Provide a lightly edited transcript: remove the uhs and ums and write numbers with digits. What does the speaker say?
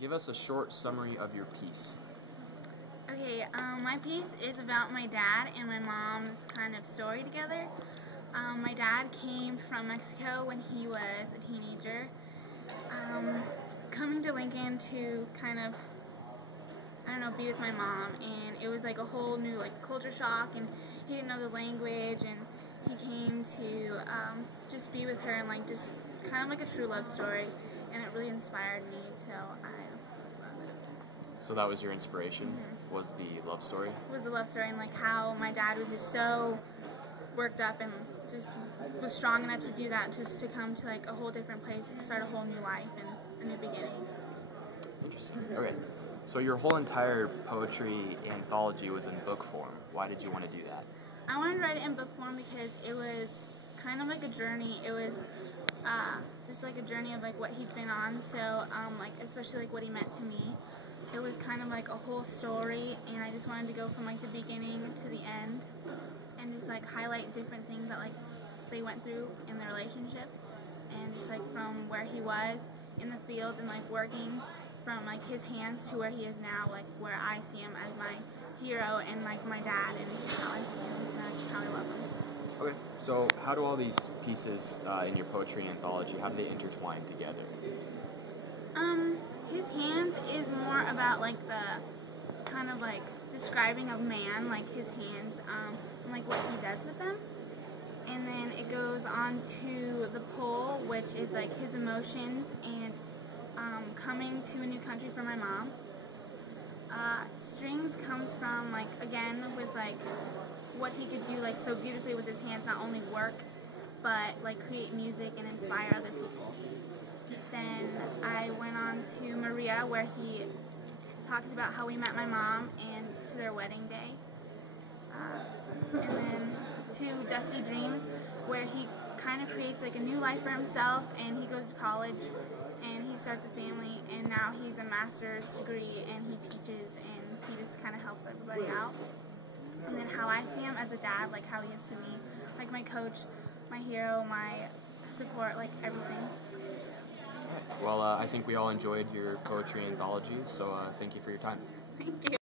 Give us a short summary of your piece. Okay, my piece is about my dad and my mom's kind of story together. My dad came from Mexico when he was a teenager, coming to Lincoln to kind of, I don't know, be with my mom, and it was like a whole new culture shock, and he didn't know the language, and he came to just be with her, and just kind of like a true love story, and it really inspired me, so I love it. So that was your inspiration, was the love story? It was the love story, and how my dad was just so worked up and just was strong enough to do that, just to come to a whole different place and start a whole new life and a new beginning. Interesting. Okay. So your whole entire poetry anthology was in book form. Why did you want to do that? I wanted to write it in book form because it was kind of like a journey. It was just like a journey of what he'd been on. So especially what he meant to me. It was kind of like a whole story, and I just wanted to go from the beginning to the end, and just highlight different things that they went through in their relationship, and just from where he was in the field and working, from his hands to where he is now, where I see him as my hero, and my dad, and how I see him and how I love him. Okay, so how do all these pieces in your poetry anthology, how do they intertwine together? His hands is more about the kind of describing of man, his hands, and what he does with them. And then it goes on to the pole, which is his emotions and coming to a new country for my mom. Strings comes from again with what he could do so beautifully with his hands, not only work but create music and inspire other people. Then I went on to Maria, where he talks about how we met my mom and to their wedding day. And then to Dusty Dreams, where he kind of creates a new life for himself, and he goes to college and he starts a family, and now he's a master's degree and he teaches, and he just kind of helps everybody out. And then how I see him as a dad, how he is to me, my coach, my hero, my support, everything. Well, I think we all enjoyed your poetry anthology, so thank you for your time. Thank you.